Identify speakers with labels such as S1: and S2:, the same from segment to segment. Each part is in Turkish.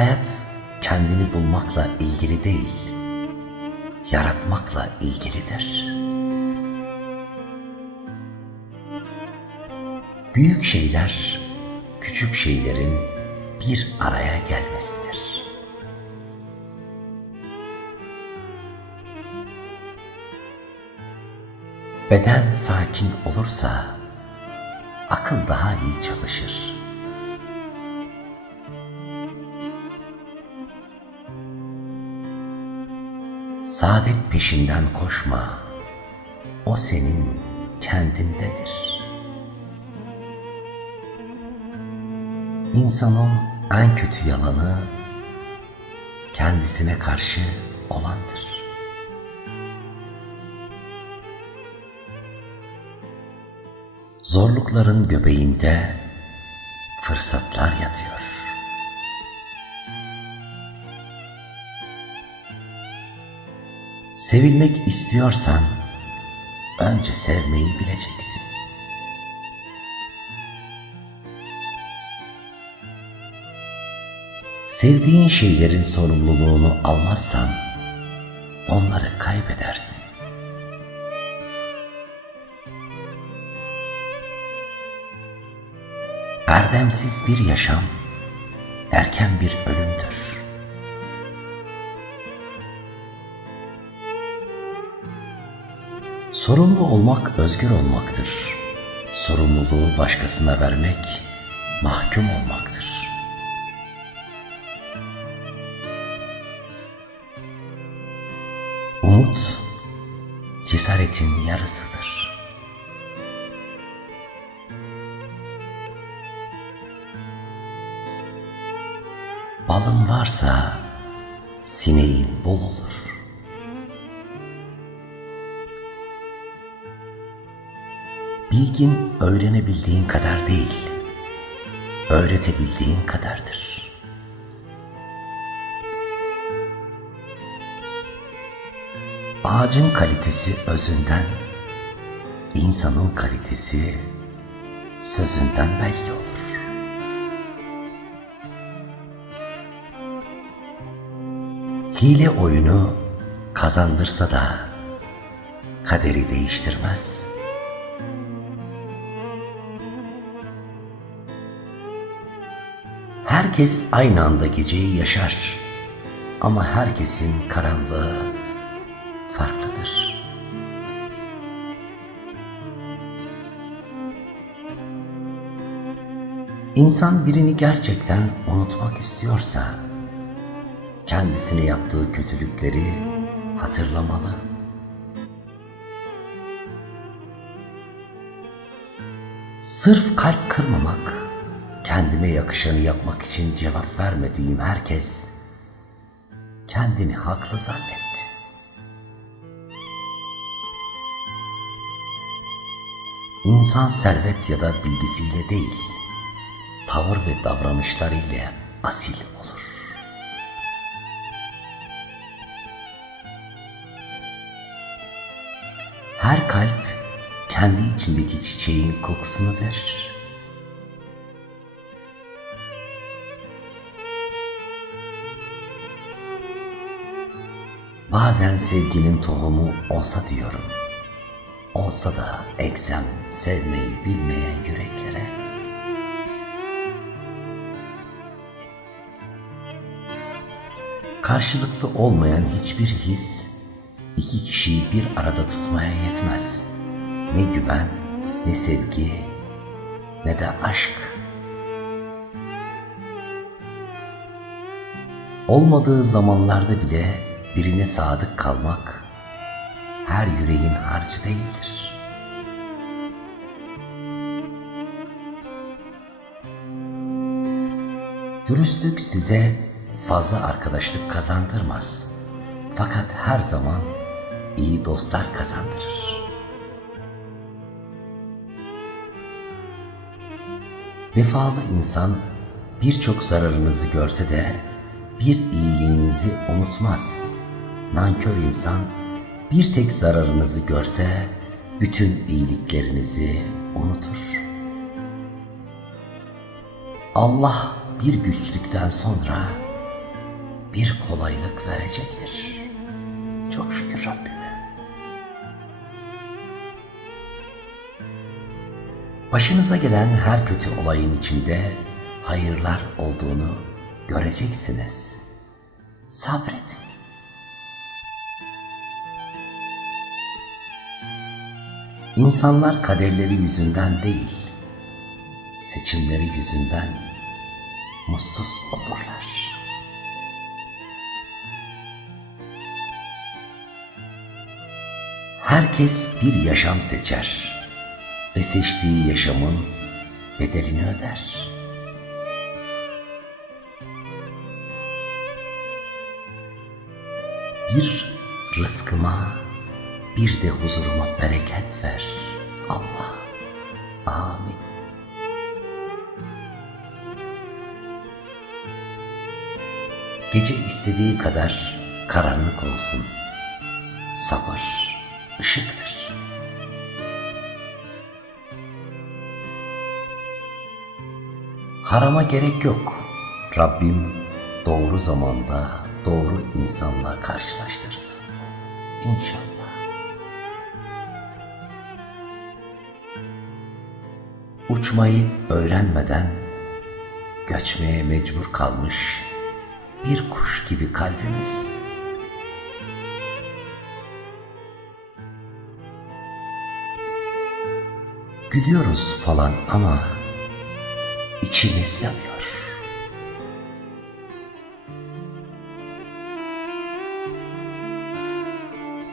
S1: Hayat kendini bulmakla ilgili değil, yaratmakla ilgilidir. Büyük şeyler, küçük şeylerin bir araya gelmesidir. Beden sakin olursa akıl daha iyi çalışır. Saadet peşinden koşma. O senin kendindedir. İnsanın en kötü yalanı kendisine karşı olandır. Zorlukların göbeğinde fırsatlar yatıyor. Sevilmek istiyorsan önce sevmeyi bileceksin. Sevdiğin şeylerin sorumluluğunu almazsan onları kaybedersin. Erdemsiz bir yaşam erken bir ölümdür. Sorumlu olmak özgür olmaktır. Sorumluluğu başkasına vermek mahkum olmaktır. Umut cesaretin yarısıdır. Balın varsa sineğin bol olur. Bilgin öğrenebildiğin kadar değil, öğretebildiğin kadardır. Ağacın kalitesi özünden, insanın kalitesi sözünden belli olur. Hile oyunu kazandırsa da kaderi değiştirmez. Herkes aynı anda geceyi yaşar ama herkesin karanlığı farklıdır. İnsan birini gerçekten unutmak istiyorsa kendisine yaptığı kötülükleri hatırlamalı. Sırf kalp kırmamak, kendime yakışanı yapmak için cevap vermediğim herkes kendini haklı zannetti. İnsan servet ya da bilgisiyle değil, tavır ve davranışlarıyla asil olur. Her kalp kendi içindeki çiçeğin kokusunu verir. Bazen sevginin tohumu olsa diyorum. Olsa da eksem sevmeyi bilmeyen yüreklere. Karşılıklı olmayan hiçbir his iki kişiyi bir arada tutmaya yetmez. Ne güven, ne sevgi, ne de aşk. Olmadığı zamanlarda bile birine sadık kalmak her yüreğin harcı değildir. Dürüstlük size fazla arkadaşlık kazandırmaz. Fakat her zaman iyi dostlar kazandırır. Vefalı insan birçok zararınızı görse de bir iyiliğinizi unutmaz. Nankör insan bir tek zararınızı görse bütün iyiliklerinizi unutur. Allah bir güçlükten sonra bir kolaylık verecektir. Çok şükür Rabbime. Başınıza gelen her kötü olayın içinde hayırlar olduğunu göreceksiniz. Sabredin. İnsanlar kaderleri yüzünden değil, seçimleri yüzünden mutsuz olurlar. Herkes bir yaşam seçer ve seçtiği yaşamın bedelini öder. Bir rızkıma, bir de huzuruma bereket ver. Allah. Amin. Gece istediği kadar karanlık olsun. Sabır ışıktır. Harama gerek yok. Rabbim doğru zamanda doğru insanla karşılaştırsın. İnşallah. Uçmayı öğrenmeden göçmeye mecbur kalmış bir kuş gibi kalbimiz. Gülüyoruz falan ama içimiz yanıyor.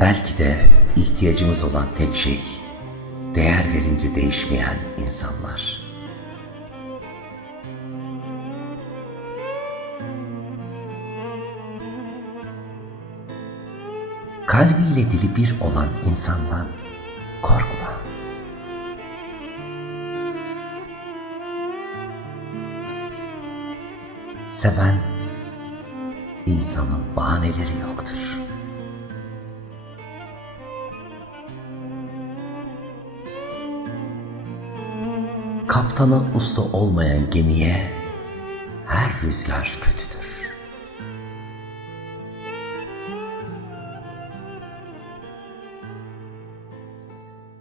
S1: Belki de ihtiyacımız olan tek şey değer verince değişmeyen insanlar. Kalbiyle dili bir olan insandan korkma. Seven insanın bahaneleri yoktur. Kaptanı usta olmayan gemiye her rüzgar kötüdür.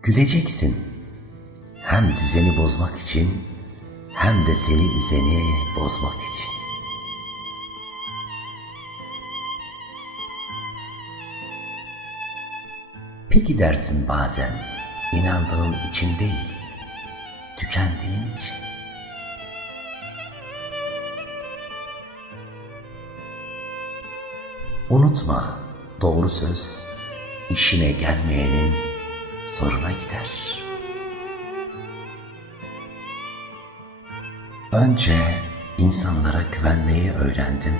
S1: Güleceksin. Hem düzeni bozmak için hem de seni üzeni bozmak için. Peki dersin bazen inandığın için değil, tükendiğin için. Unutma, doğru söz işine gelmeyenin zoruna gider. Önce insanlara güvenmeyi öğrendim.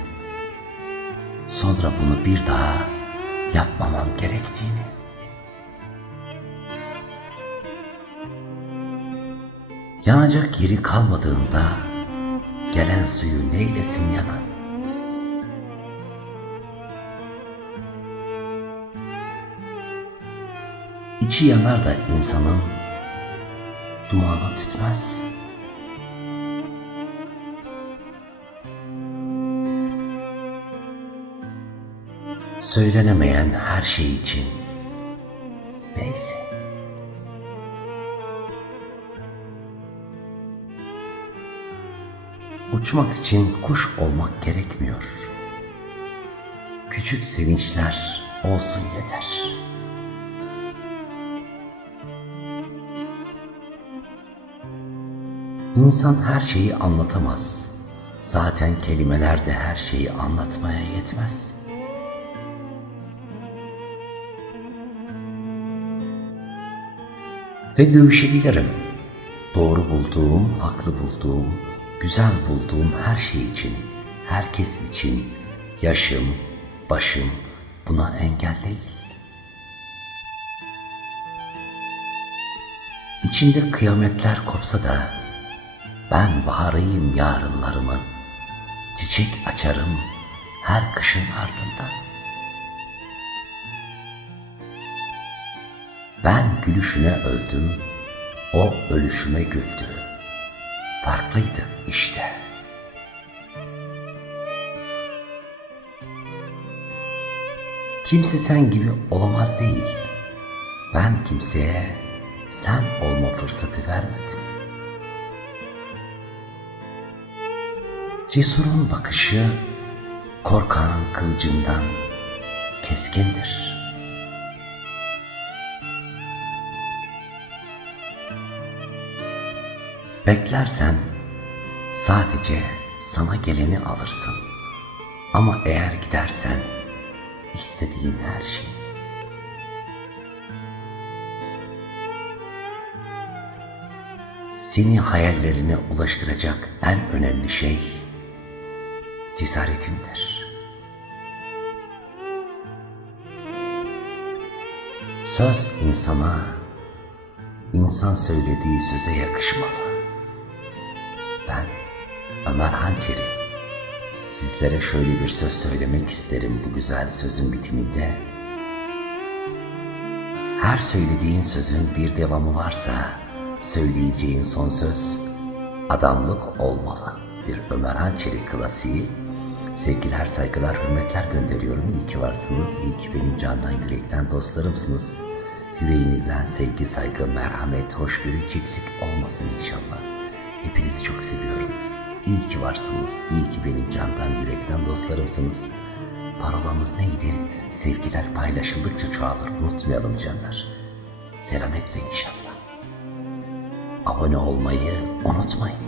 S1: Sonra bunu bir daha yapmamam gerektiğini. Yanacak yeri kalmadığında gelen suyu neylesin yanan? İçi yanar da insanın dumanı tütmez. Söylenemeyen her şey için neyse. Uçmak için kuş olmak gerekmiyor. Küçük sevinçler olsun yeter. İnsan her şeyi anlatamaz. Zaten kelimeler de her şeyi anlatmaya yetmez. Ve dövüşebilirim. Doğru bulduğum, haklı bulduğum, güzel bulduğum her şey için, herkes için, yaşım, başım buna engel değil. İçimde kıyametler kopsa da ben baharıyım yarınlarımın. Çiçek açarım her kışın ardından. Ben gülüşüne öldüm, o ölüşüme güldü. Farklıydık işte. Kimse sen gibi olamaz değil. Ben kimseye sen olma fırsatı vermedim. Cesurun bakışı korkağın kılıcından keskindir. Beklersen sadece sana geleni alırsın. Ama eğer gidersen istediğin her şey. Seni hayallerine ulaştıracak en önemli şey cesaretindir. Söz insana, insan söylediği söze yakışmalı. Ömer Hançeri sizlere şöyle bir söz söylemek isterim bu güzel sözün bitiminde. Her söylediğin sözün bir devamı varsa söyleyeceğin son söz adamlık olmalı. Bir Ömer Hançeri klasiği. Sevgiler, saygılar, hürmetler gönderiyorum. İyi ki varsınız. İyi ki benim candan yürekten dostlarımsınız. Yüreğinizden sevgi, saygı, merhamet, hoşgörü hiç eksik olmasın inşallah. Hepinizi çok seviyorum. İyi ki varsınız. İyi ki benim candan yürekten dostlarımsınız. Parolamız neydi? Sevgiler paylaşıldıkça çoğalır. Unutmayalım canlar. Selametle inşallah. Abone olmayı unutmayın.